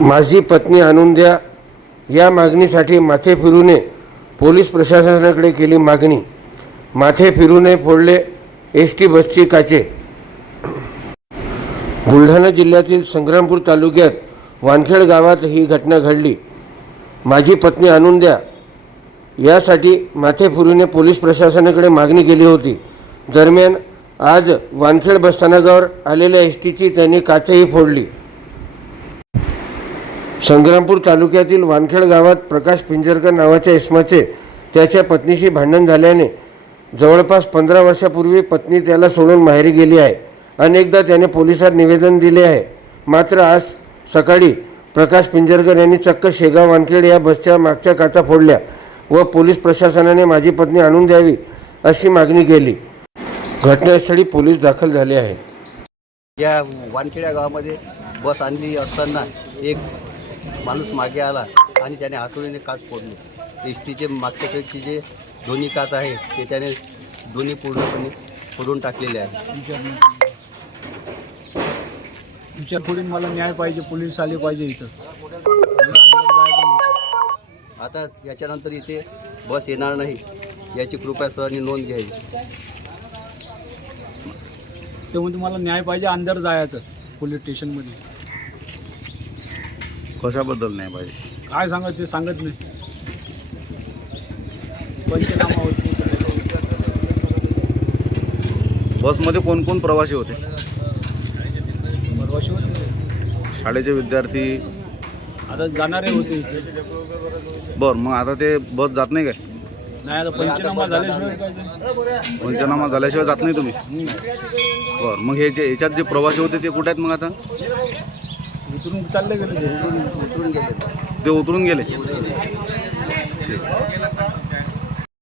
माझी पत्नी आणून द्या या मागणीसाठी माथे फिरूने पोलीस प्रशासनाकडे केली मागणी. माथे फिरूने फोडले एस टी बसची काचे. बुलढाणा जिल्ह्यातील संग्रामपूर तालुक्यात वानखेड गावात ही घटना घडली. माझी पत्नी आणून द्या यासाठी माथे फिरूने पोलीस प्रशासनाकडे मागणी केली होती. दरम्यान आज वानखेड बसस्थानकावर आलेल्या एस टीची त्यांनी काचही फोडली. संग्रामपूर तालुक्यातील वानखेड गावात प्रकाश पिंजरकर नावाच्या इस्माचे त्याच्या पत्नीशी भांडण झाल्याने जवळपास पंधरा वर्षापूर्वी पत्नी त्याला सोडून माहेरी गेली आहे. अनेकदा त्याने पोलिसात निवेदन दिले आहे. मात्र आज सकाळी प्रकाश पिंजरकर यांनी चक्क शेगाव वानखेड या बसच्या मागच्या काचा फोडल्या व पोलीस प्रशासनाने माझी पत्नी आणून द्यावी अशी मागणी केली. घटनास्थळी पोलीस दाखल झाले आहे. या वानखेड्या गावामध्ये बस आणली असताना एक माणूस मागे आला आणि त्याने हातोडीने काच फोडली. एस टीचे मागच्या साईडचे जे दोन्ही काच आहे ते त्याने दोन्ही पूर्णपणे फोडून टाकलेले आहे. विचार करून मला न्याय पाहिजे पोलीस आले पाहिजे इथं. आता याच्यानंतर इथे बस येणार नाही याची कृपया सरांनी नोंद घ्यावी. ते म्हणते मला न्याय पाहिजे अंदर जायचं पोलीस स्टेशनमध्ये. कशाबद्दल नाही पाहिजे. काय सांगत ते सांगत नाही. पंचनामा होतो बसमध्ये कोण कोण प्रवासी होते? परवाशी होते. शाळेचे विद्यार्थी. आता जाणारे होते बरं मग आता ते बस जात नाही काय? नाही आता पंचनामा झाल्याशिवाय काय ते? पंचनामा झाल्याशिवाय जात नाही तुम्ही. बरं मग हे जे याच्यात जे प्रवासी होते ते कुठे आहेत मग आता? उतरून चालले गेले. ते. उतरून गेले. ते उतरून गेले. ठीक.